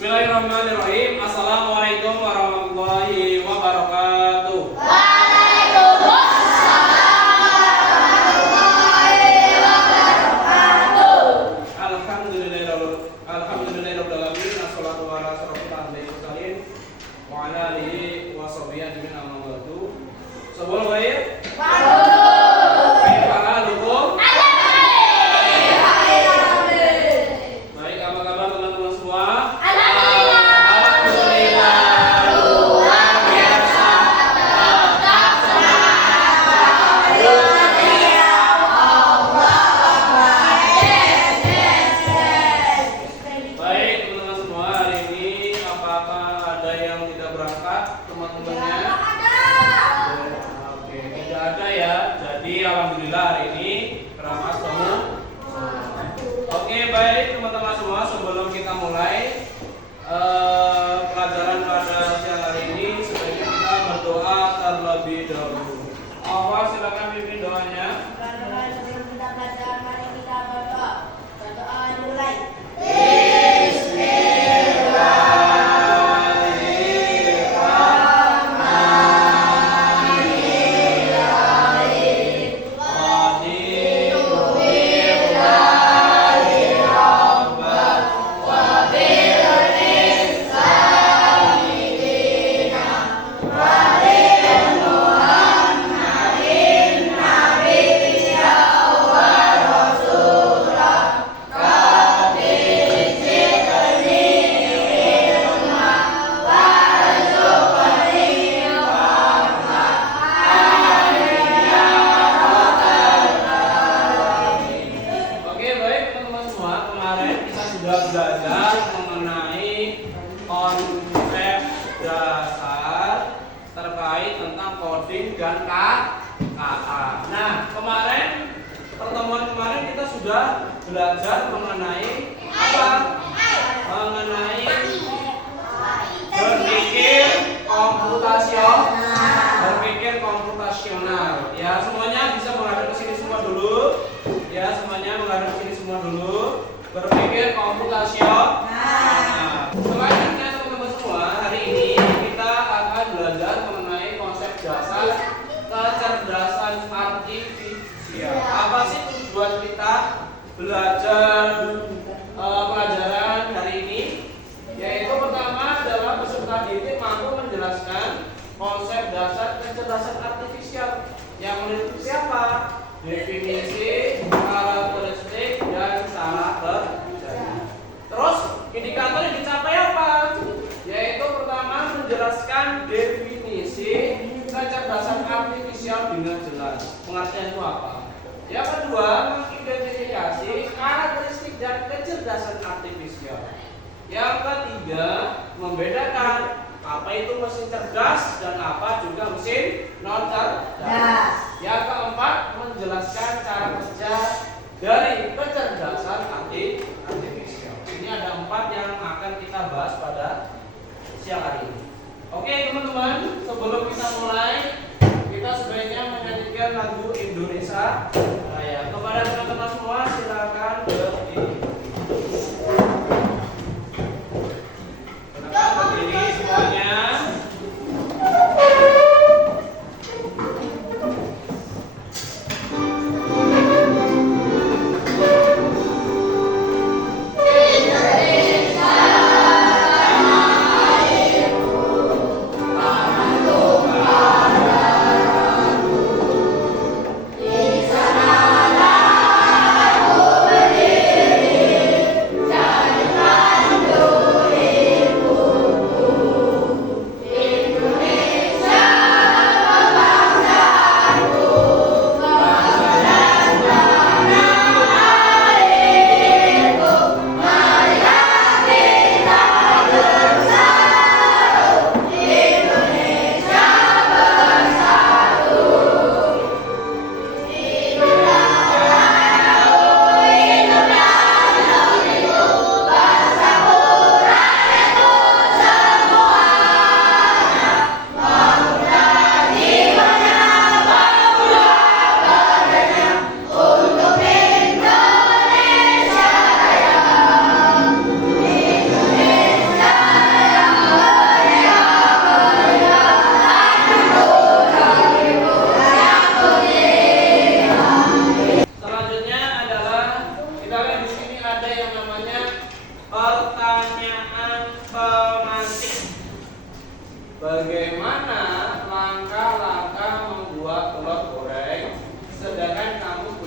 Bismillahirrahmanirrahim. Assalamualaikum warahmatullahi wabarakatuh. Alhamdulillahirabbil alamin. Wassalatu wassalamu ala mursalin wa ala alihi wa sahbihi ajmain amma ba'du. Sebelum baik. Alhamdulillah hari ini ramah semua. Oke, baik teman-teman semua, sebelum kita mulai pelajaran pada siang hari ini, sebaiknya kita berdoa terlebih dahulu. Awal silakan pimpin doanya. Sebelum kita belajar, mari kita berdoa. Berdoa mulai. Belajar mengenai konsep dasar terkait tentang coding dan kata. Nah, pertemuan kemarin kita sudah belajar mengenai apa? Mengenai berpikir komputasional. Ya, semuanya bisa menghadap ke sini semua dulu. Ya, semuanya menghadap ke sini semua dulu. Berpikir komputasional. Selanjutnya teman-teman semua, hari ini kita akan belajar mengenai konsep dasar kecerdasan artifisial. Apa sih tujuan kita belajar pelajaran hari ini? Yaitu pertama adalah peserta didik mampu menjelaskan konsep dasar kecerdasan artifisial yang meliputi siapa? Definisi, karakteristik, dan cara kerjanya. Terus indikator yang dicapai apa? Yaitu pertama menjelaskan definisi kecerdasan artifisial dengan jelas. Pengertian itu apa? Yang kedua, mengidentifikasi karakteristik dan kecerdasan artifisial. Yang ketiga, membedakan apa itu mesin cerdas dan apa juga mesin non cerdas. Yang keempat, menjelaskan cara kerja dari kecerdasan artifisial. Ini ada 4 yang akan kita bahas pada siang hari ini. Oke teman-teman, sebelum kita mulai, kita sebaiknya menyanyikan lagu Indonesia Raya. Kepada teman-teman semua, silakan berdiri. Berdiri semuanya. Indonesia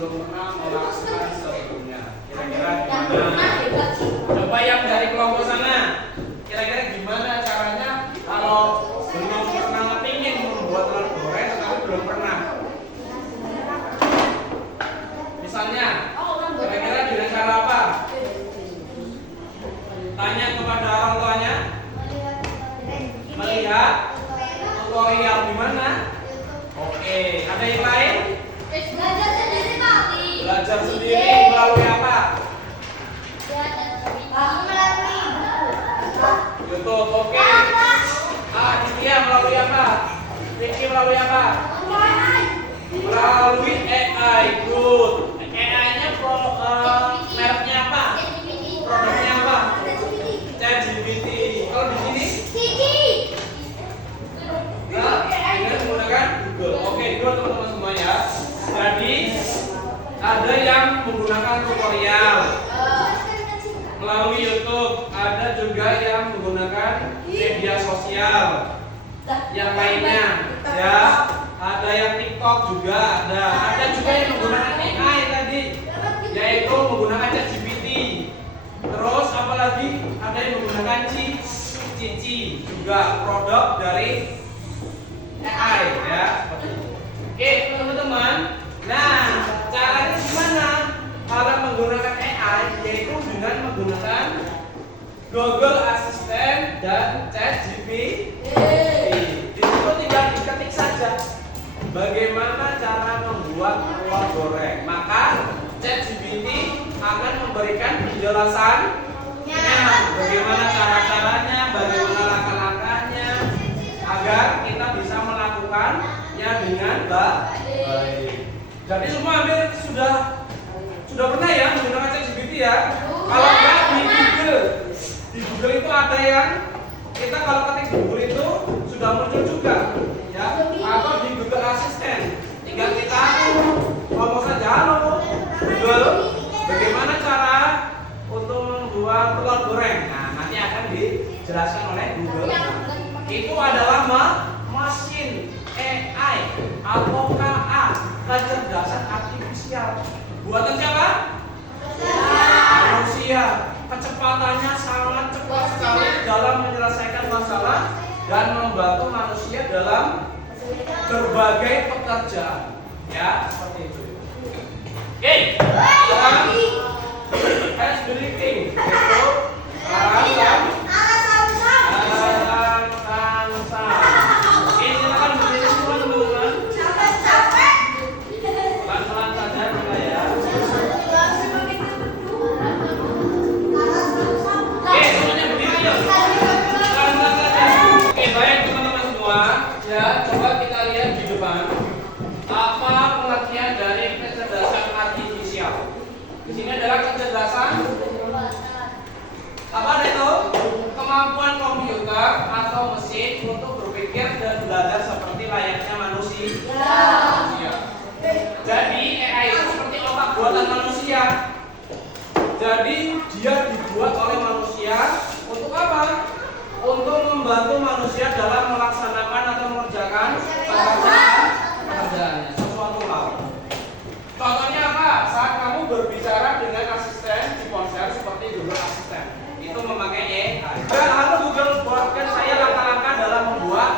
belum pernah melakukan sebelumnya. Kira-kira gimana? Coba yang dari kelompok sana. Kira-kira gimana caranya kalau belum pernah ingin membuat telur goreng tapi belum pernah? Misalnya, kira-kira dengan cara apa? Tanya kepada orang tuanya, melihat tutorial di mana? Oke, ada yang lain? Belajar sendiri melalui apa? YouTube. Oke. Dia melalui apa? Vicky melalui apa? Melalui AI. Good. AI-nya mereknya apa? Produknya apa? ChatGPT. Kalau di sini? Nah, dengan menggunakan Google. Oke, dua teman-teman semua ya. Jadi ada yang menggunakan tutorial melalui YouTube, ada juga yang menggunakan media sosial yang lainnya, ya. Ada yang TikTok juga ada juga yang menggunakan AI tadi, yaitu menggunakan ChatGPT. Terus apalagi ada yang menggunakan Cici juga produk dari AI, ya. Oke teman-teman, nah caranya gimana? Kalau menggunakan AI, yaitu dengan menggunakan Google Assistant dan ChatGPT. Di situ tinggal diketik saja bagaimana cara membuat telur goreng. Maka ChatGPT akan memberikan penjelasannya, bagaimana cara-caranya, bagaimana langkah-langkahnya, agar kita bisa melakukannya dengan baik. Jadi semua hampir sudah pernah ya menggunakan ChatGPT ya. Kalau enggak di Google itu ada yang kita kalau ketik Google itu sudah muncul juga ya, atau di Google Assistant tinggal kita ngomong saja, halo Google, bagaimana cara untuk membuat telur goreng. Nah, nanti akan dijelaskan oleh Google. Itu adalah mesin AI atau KA, kecerdasan artifisial. Buatan siapa? Manusia. Kecepatannya sangat cepat sekali dalam menyelesaikan masalah dan membantu manusia dalam berbagai pekerjaan. Ya, seperti itu. Oke. Sekarang ability itu apa itu? Kemampuan komputer atau mesin untuk berpikir dan belajar seperti layaknya manusia. Jadi AI itu seperti otak buatan manusia. Jadi dia dibuat oleh manusia untuk apa? Untuk membantu manusia dalam melaksanakan atau mengerjakan pekerjaannya, sesuatu hal. Contohnya apa? Saat kamu berbicara dengan asisten di ponsel seperti Google Assistant, itu memakai AI. Lalu Google buatkan saya langkah-langkah dalam membuat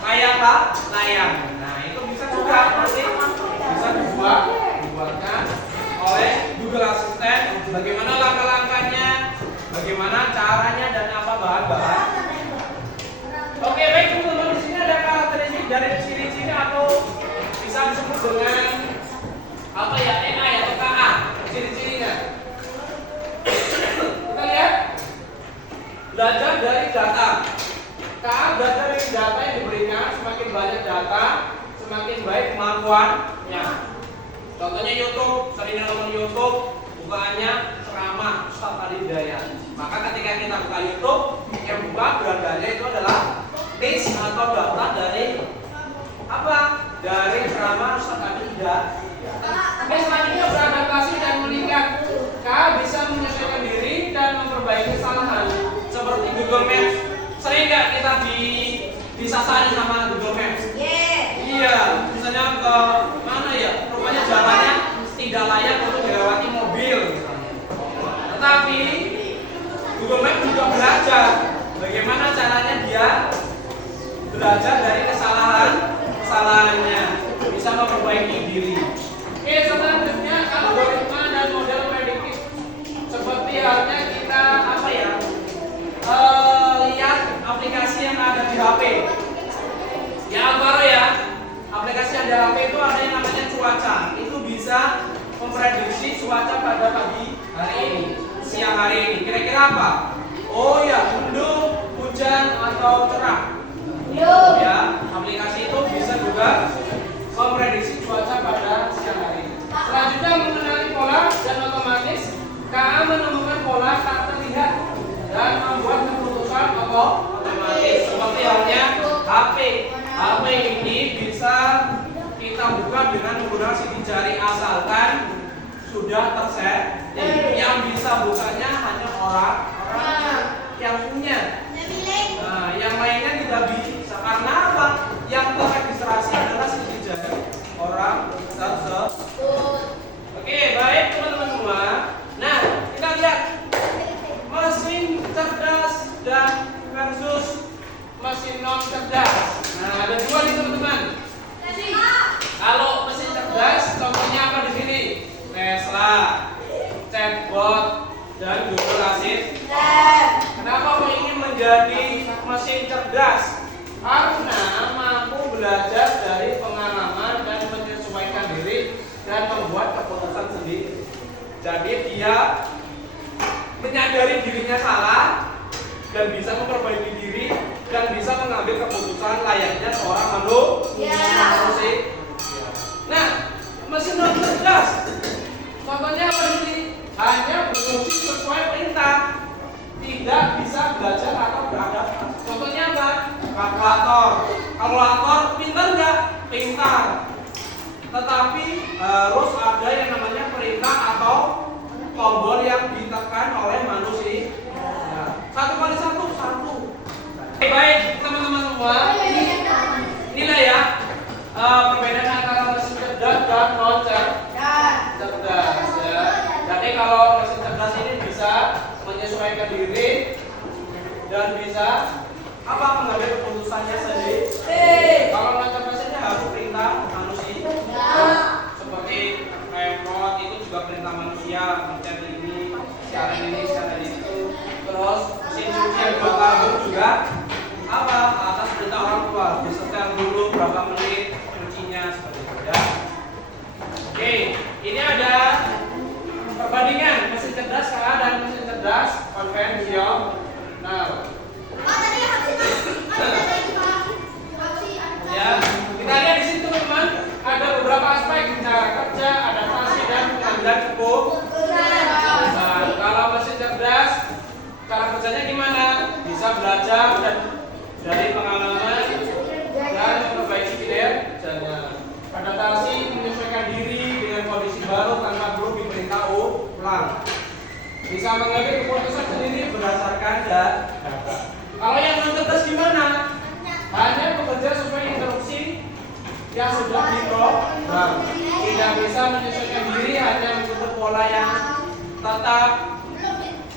layang. Nah, itu bisa juga nanti bisa dibuatkan oleh Google Assistant. Bagaimana langkah-langkahnya, bagaimana caranya dan apa bahan-bahan. Oke, baik teman-teman, di sini ada karakteristik dari ciri-ciri atau bisa disebut dengan apa ya, AI atau KA, ciri-cirinya. Kita lihat, belajar dari data. KA belajar dari data yang diberikan. Semakin banyak data, semakin baik kemampuannya. Contohnya YouTube, sering nonton YouTube, bukaannya ceramah Ustaz Ali Hidayat. Maka ketika kita buka YouTube, yang buka beradanya itu adalah list atau data dari apa? Dari ceramah Ustaz Ali Hidayat. Selanjutnya beradaptasi dan meningkat. K bisa menyesuaikan diri dan memperbaiki kesalahan. Seperti Google Maps. Sering nggak kita disasari sama Google Maps? Iya. Misalnya ke mana ya? Rupanya jalannya tidak diri. Oke, selanjutnya algoritma dan model prediktif. Seperti halnya kita apa ya? Lihat aplikasi yang ada di HP. Ya Alvaro ya. Aplikasi yang ada di HP itu ada yang namanya cuaca. Itu bisa memprediksi cuaca pada pagi hari ini, siang hari ini. Kira-kira apa? Oh ya, mendung, hujan atau cerah. Ya, aplikasi itu bisa juga memprediksi cuaca pada siang hari. Selanjutnya mengenali pola dan otomatis KA menemukan pola tak terlihat dan membuat keputusan otomatis seperti halnya HP. HP ini bisa kita buka dengan menggunakan sidik jari asalkan sudah terset. Yang bisa bukanya hanya orang yang punya. Nah, yang lainnya tidak bisa. Karena apa? Yang terregistrasi adalah sidik jari orang tersebut. Oke, baik teman-teman semua. Nah, kita lihat mesin cerdas dan versus mesin non cerdas. Nah, ada dua nih teman-teman. Kalau mesin cerdas, contohnya apa di sini? Tesla, chatbot, dan Google Assistant. Kenapa kok ingin menjadi mesin cerdas? Karena mampu belajar dari pengalaman dan menyesuaikan diri dan membuat keputusan sendiri. Jadi dia menyadari dirinya salah dan bisa memperbaiki diri dan bisa mengambil keputusan layaknya seorang manusia. Nah, mesin non cerdas, contohnya apa ini? Hanya berfungsi sesuai perintah, tidak bisa belajar atau beradaptasi. Contohnya apa? Kalkulator. Kalkulator pintar nggak? Pintar. Tetapi harus ada yang namanya perintah atau tombol yang ditekan oleh manusia. Nah, 1 kali 1, 1. Baik teman-teman semua, inilah ya perbedaan antara mesin cerdas dan non cerdas ya. Jadi kalau mesin cerdas ini bisa menyesuaikan diri dan bisa apa mengambil keputusannya sendiri. Kalau non cerdas ini harus perintah manusia. Seperti remote itu juga perintah manusia, mencet ini, siaran itu. Terus mesin cuci yang buat tabung juga apa? Atas perintah orang tua. Disetel dulu berapa menit cucinya seperti itu ya. Oke, ini ada perbandingan mesin cerdas KA dan mesin cerdas konvensional. Ya, kita lihat di sini teman-teman ada beberapa aspek cara kerja, adaptasi dan pengambilan keputusan. Nah, kalau mesin cerdas cara kerjanya gimana? Bisa belajar dan dari pengalaman dan memperbaiki kinerjanya. Adaptasi menyesuaikan diri dengan kondisi baru tanpa perlu diperintah ulang. Bisa mengambil keputusan sendiri berdasarkan data. Kalau yang non cerdas gimana? Hanya bekerja sesuai instruksi yang sudah diprogram. Tidak bisa menyesuaikan diri, hanya mengikuti pola yang tetap.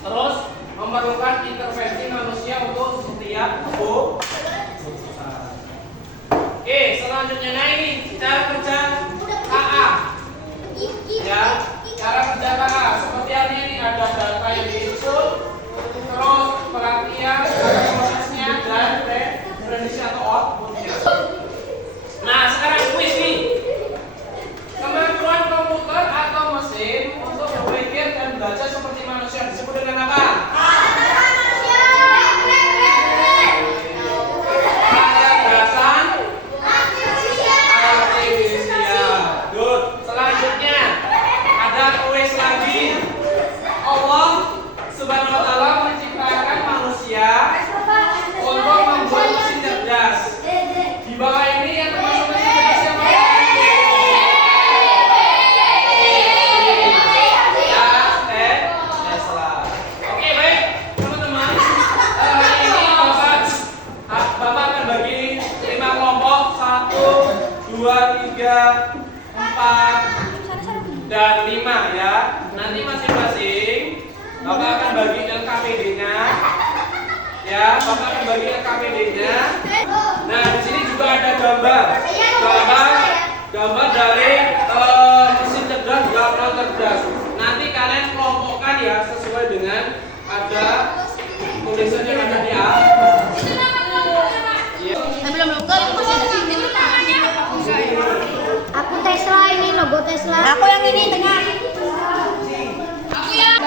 Terus memerlukan intervensi manusia untuk setiap keputusan. Oke, selanjutnya nah ini cara kerja KA. Ya, cara kerja KA seperti ini ada data yang diinput, terus perhatian, ada prosesnya dan prediksi atau outputnya. Nah, sekarang kuis nih. Kemampuan komputer atau mesin untuk berpikir dan belajar seperti manusia disebut dengan apa? Subhanahu wa ta'ala menciptakan manusia untuk membuat mesin cerdas. Di bawah ini yang termasuk mesin cerdas yang mana? Tesla. Oke, baik teman-teman. Ini Bapak akan bagi 5 kelompok, 1, 2, 3, 4 dan 5 ya. Nanti masing-masing Bapak akan bagi LKPD-nya, ya. Bapak akan bagi LKPD-nya. Nah, di sini juga ada gambar dari cerdas. Nanti kalian kelompokkan ya sesuai dengan ada tulisan yang ada di A. Aku Tesla, ini logo Tesla. Aku yang ini tengah. Aku yang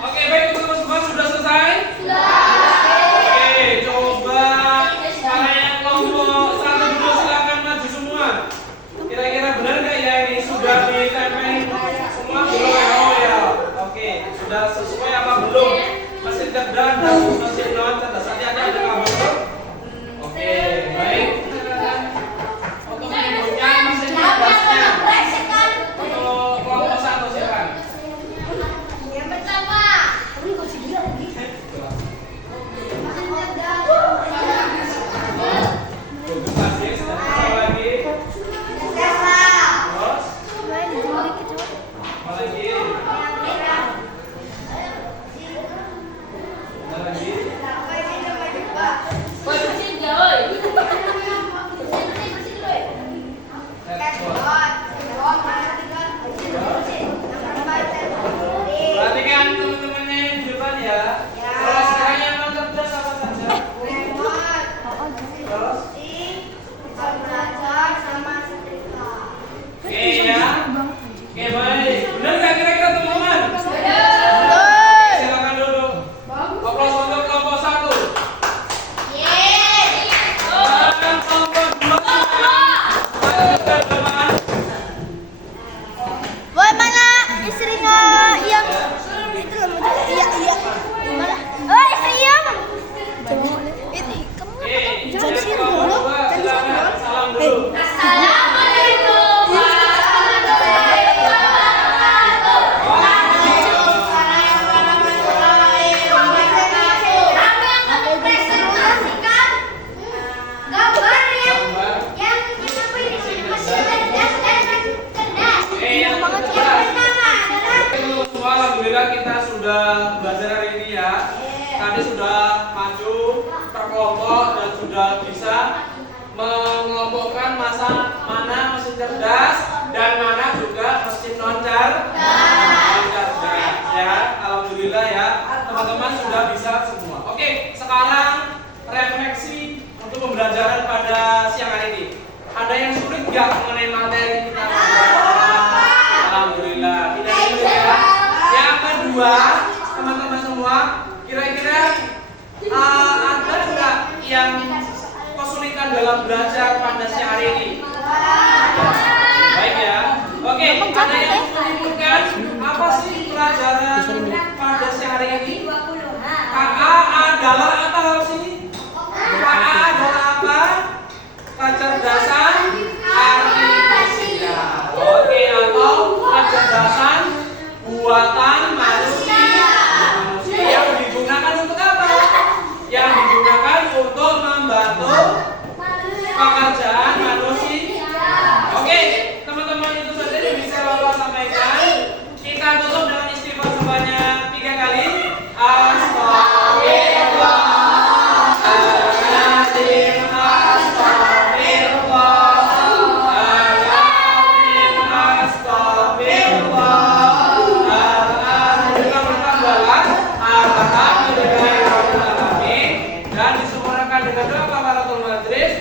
Oke, baik teman-teman semua sudah selesai? Oke, coba kalian kelompok satu dulu silakan maju semua. Kira-kira benar nggak ya ini sudah ditempel semua belum ya? Oh ya, oke, sudah sesuai apa belum? Mesin cerdas dan mesin non cerdas. Hati-hati ada kabel. Oke, baik. Untuk berikutnya mesin cerdasnya. Untuk kelompok satu silakan. Perhatikan teman-temannya di depan ya. Kalau sekarang yang non cerdas apa saja? Terus? Oke ya. Oke baik. Benar nggak kira-kira teman-teman? Silakan dulu. Aplaus untuk kelompok satu. Dan kelompok dua. Boy, mana istrinya yang itu loh? Iya, iya. Gimana? Oh, istrinya. Ini kamu Oke. jangan sini Kelompok dulu. dua silakan salam dulu. Alhamdulillah kita sudah belajar hari ini ya. Tadi sudah maju per kelompok dan sudah bisa mengelompokkan mana mesin cerdas dan mana juga mesin non cerdas ya. Alhamdulillah ya, teman-teman sudah bisa semua. Oke, sekarang refleksi untuk pembelajaran pada siang hari ini. Ada yang sulit nggak mengenai materi kita? Alhamdulillah, tidak sulit ya. Yang kedua, teman-teman semua, kira-kira ada nggak yang kesulitan dalam belajar pada siang hari ini? Baik ya. Oke, ada yang menyebutkan apa sih pelajaran pada siang hari ini? KA adalah apa sih? KA adalah apa? Kecerdasan artifisial. Oke, atau kecerdasan buatan manusia. Yang digunakan untuk apa? Yang digunakan untuk membantu pekerjaan manusia. Oke, teman-teman itu saja yang bisa Bapak sampaikan. Kita tutup dengan istighfar sebanyak 3 kali. Astagfirullahaladzim, astagfirullahaladzim, astagfirullahaladzim. Kita bertambahan alhamdulillahirrahmanirrahim dan disempurnakan dengan doa kafaratul majlis.